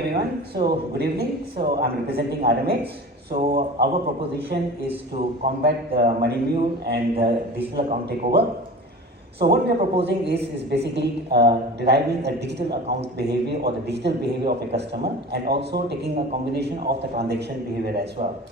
Everyone, so good evening. So I'm representing RMATES. So our proposition is to combat the money mule and the digital account takeover. So what we are proposing is basically deriving a digital account behavior or the digital behavior of a customer, and also taking a combination of the transaction behavior as well.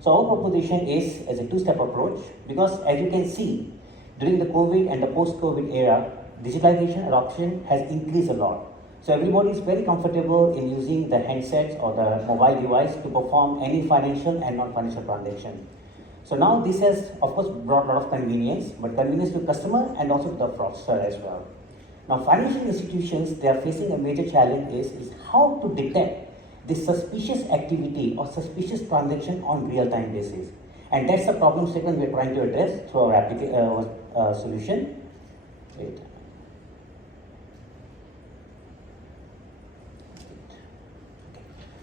So our proposition is as a two-step approach, because as you can see, during the COVID and the post-COVID era, digitalization adoption has increased a lot. So everybody is very comfortable in using the handsets or the mobile device to perform any financial and non-financial transaction. So now this has, of course, brought a lot of convenience, but convenience to customer and also to the fraudster as well. Now financial institutions, they are facing a major challenge is how to detect this suspicious activity or suspicious transaction on real-time basis. And that's the problem statement we're trying to address through our solution. Wait.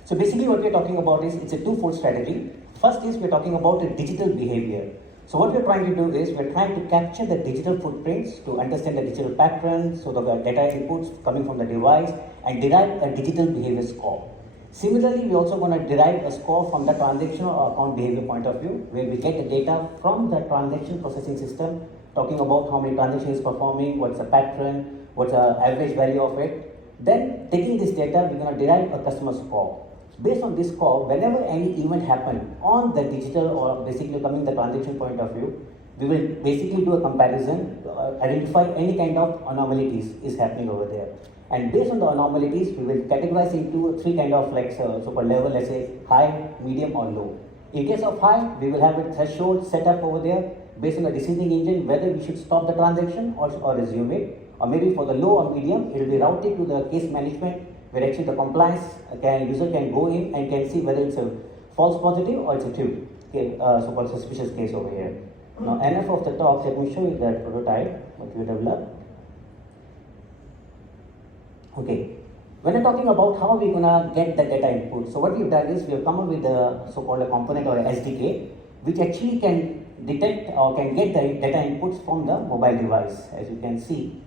So basically what we're talking about is it's a two-fold strategy. First is we're talking about a digital behavior. So what we're trying to do is we're trying to capture the digital footprints to understand the digital patterns, so the data inputs coming from the device, and derive a digital behavior score. Similarly, we're also going to derive a score from the transaction or account behavior point of view, where we get the data from the transaction processing system, talking about how many transactions is performing, what's the pattern, what's the average value of it. Then taking this data, we're going to derive a customer score. Based on this score, whenever any event happen on the digital or basically coming the transaction point of view, we will basically do a comparison, identify any kind of anomalies is happening over there. And based on the anomalies, we will categorize into three kind of like so-called level, let's say high, medium or low. In case of high, we will have a threshold set up over there based on the decisioning engine, whether we should stop the transaction or resume it. Or maybe for the low or medium, it will be routed to the case management, where actually the compliance user can go in and can see whether it's a false positive or it's a true, so-called suspicious case over here. Now enough of the talk, let me show you the prototype what we developed. Okay, when we're talking about how we're gonna get the data input, so what we've done is we have come up with a so-called a component or a SDK, which actually can detect or can get the data inputs from the mobile device, as you can see.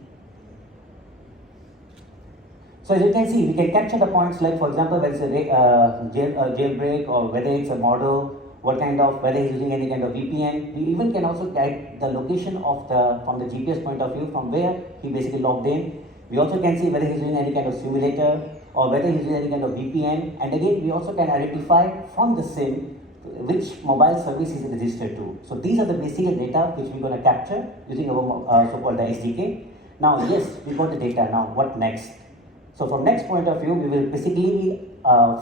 So as you can see, we can capture the points like, for example, whether it's a jailbreak or whether it's a model, what kind of, whether he's using any kind of VPN. We even can also guide the location of from the GPS point of view, from where he basically logged in. We also can see whether he's using any kind of simulator or whether he's using any kind of VPN. And again, we also can identify from the SIM which mobile service is registered to. So these are the basic data which we're going to capture using our so-called the SDK. Now, yes, we got the data. Now, what next? So from next point of view, we will basically be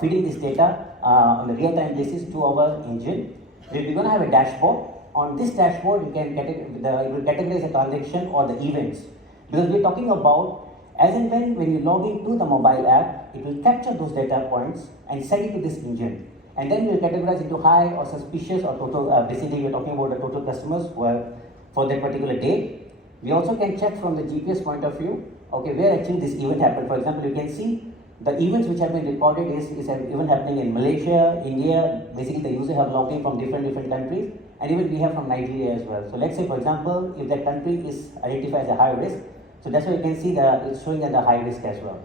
feeding this data on a real-time basis to our engine. We're going to have a dashboard. On this dashboard, it will categorize a transaction or the events. Because we're talking about as and when you log into the mobile app, it will capture those data points and send it to this engine. And then we'll categorize into high or suspicious or total. Basically, we're talking about the total customers for that particular day. We also can check from the GPS point of view, okay, where actually this event happened. For example, you can see the events which have been recorded is an event happening in Malaysia, India. Basically, the user have logged in from different countries, and even we have from Nigeria as well. So let's say, for example, if that country is identified as a high risk, so that's why you can see that it's showing at the high risk as well.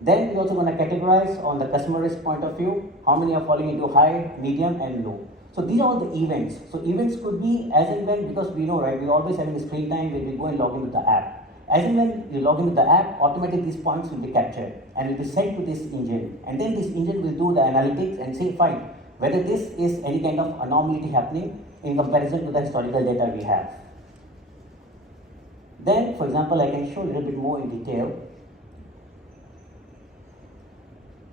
Then we're also going to categorize on the customer risk point of view, how many are falling into high, medium, and low. So these are all the events. So events could be as and when, because we know, right, we're always having a screen time when we go and log into the app. As and when you log into the app, automatically these points will be captured and will be sent to this engine. And then this engine will do the analytics and say, fine, whether this is any kind of anomaly happening in comparison to the historical data we have. Then, for example, I can show a little bit more in detail.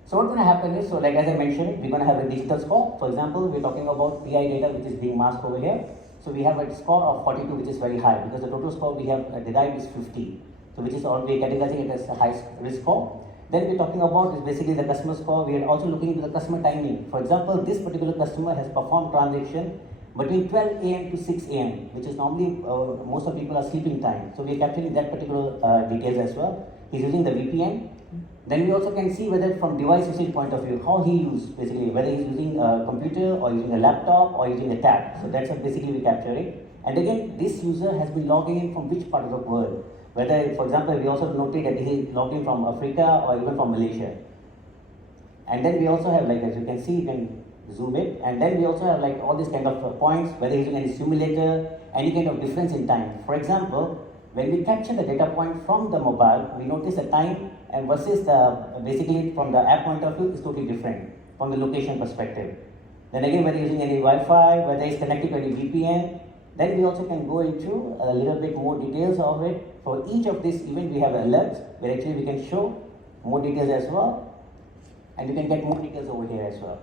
So what's going to happen is, so like as I mentioned, we're going to have a digital score. For example, we're talking about PI data which is being masked over here. So we have a score of 42, which is very high, because the total score we have derived is 50. So which is already categorizing it as a high risk score. Then we're talking about is basically the customer score. We are also looking into the customer timing. For example, this particular customer has performed transaction between 12 a.m. to 6 a.m., which is normally most of people are sleeping time. So we are capturing that particular details as well. He's using the VPN. Then we also can see whether from device usage point of view, how he used basically, whether he's using a computer or using a laptop or using a tab. So that's what basically we capture it. And again, this user has been logging in from which part of the world. Whether, for example, we also noted that he is logged in from Africa or even from Malaysia. And then we also have, like, as you can see, you can zoom it, and then we also have like all these kind of points, whether using any simulator, any kind of difference in time. For example, when we capture the data point from the mobile, we notice the time and versus the, basically from the app point of view, is totally different from the location perspective. Then again, whether using any Wi-Fi, whether it's connected to any VPN, then we also can go into a little bit more details of it. For each of these events, we have alerts where actually we can show more details as well, and you can get more details over here as well.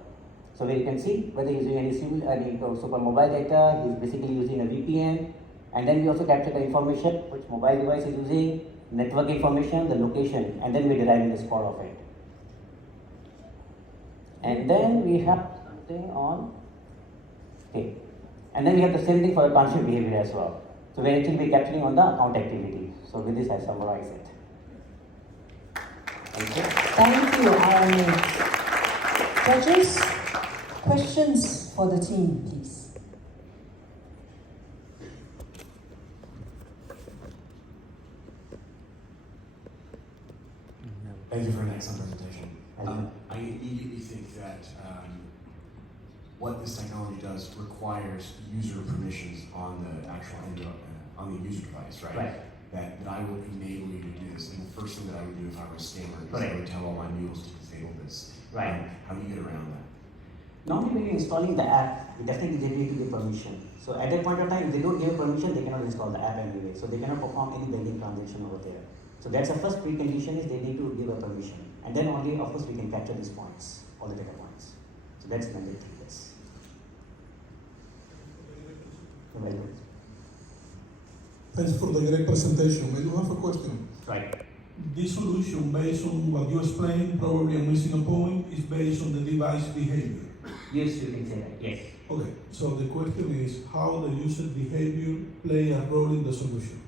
So where you can see whether using any super mobile data, he's basically using a VPN, and then we also capture the information which mobile device is using, network information, the location, and then we're deriving the score of it. And then we have something on, okay, and then we have the same thing for the transaction behavior as well. So we're actually capturing on the account activity. So with this I summarize it. Thank you. Thank you, RMATES. Judges, questions for the team, please. Thank you for an excellent presentation. I immediately think that what this technology does requires user permissions on the actual on the user device, right? Right. That I will enable you to do this. And the first thing that I would do if I were a scammer is I would tell all my mules to disable this. Right. How do you get around that? Normally when you're installing the app, we definitely they need to give permission. So at that point of time, if they don't give permission, they cannot install the app anyway. So they cannot perform any banking transaction over there. So that's the first precondition is they need to give a permission. And then only, of course, we can capture these points, all the data points. So that's mandatory, yes. Very good. Thanks for the great presentation. I do have a question. Right. This solution, based on what you explained, probably I'm missing a point, is based on the device behavior. Yes, you can say that, yes. Okay, so the question is how the user behavior play a role in the solution.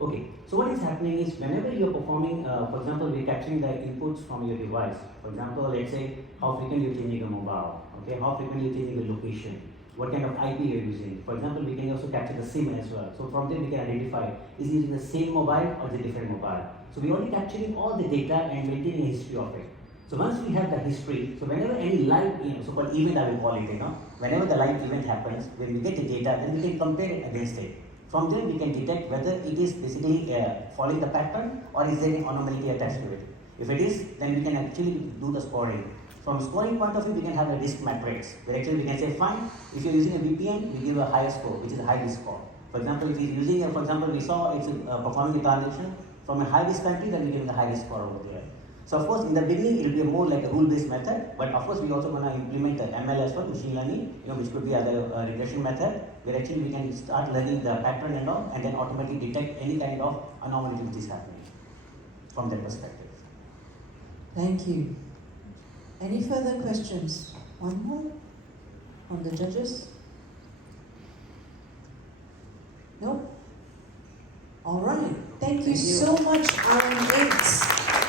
Okay, so what is happening is whenever you're performing, for example, we're capturing the inputs from your device. For example, let's say how frequently you're changing a mobile, okay, how frequently you're changing the location, what kind of IP you're using. For example, we can also capture the SIM as well. So from there we can identify, is he using the same mobile or the different mobile. So we're only capturing all the data and maintaining a history of it. So once we have the history, so whenever any live, so-called event I will call it, whenever the live event happens, when we get the data, then we can compare it against it. From there we can detect whether it is basically following the pattern or is there any anomaly attached to it. If it is, then we can actually do the scoring. From scoring point of view, we can have a risk matrix, where actually we can say, fine, if you're using a VPN, we give a higher score, which is a high risk score. For example, if he's using, for example, we saw it's performing a transaction from a high risk country, then we give the high risk score over there. So of course, in the beginning, it will be more like a rule-based method, but of course, we also going to implement the ML as well, machine learning, which could be a regression method, where actually we can start learning the pattern and all, and then automatically detect any kind of anomaly which is happening from that perspective. Thank you. Any further questions? One more from the judges? No? All right. Thank you so much, RMATES.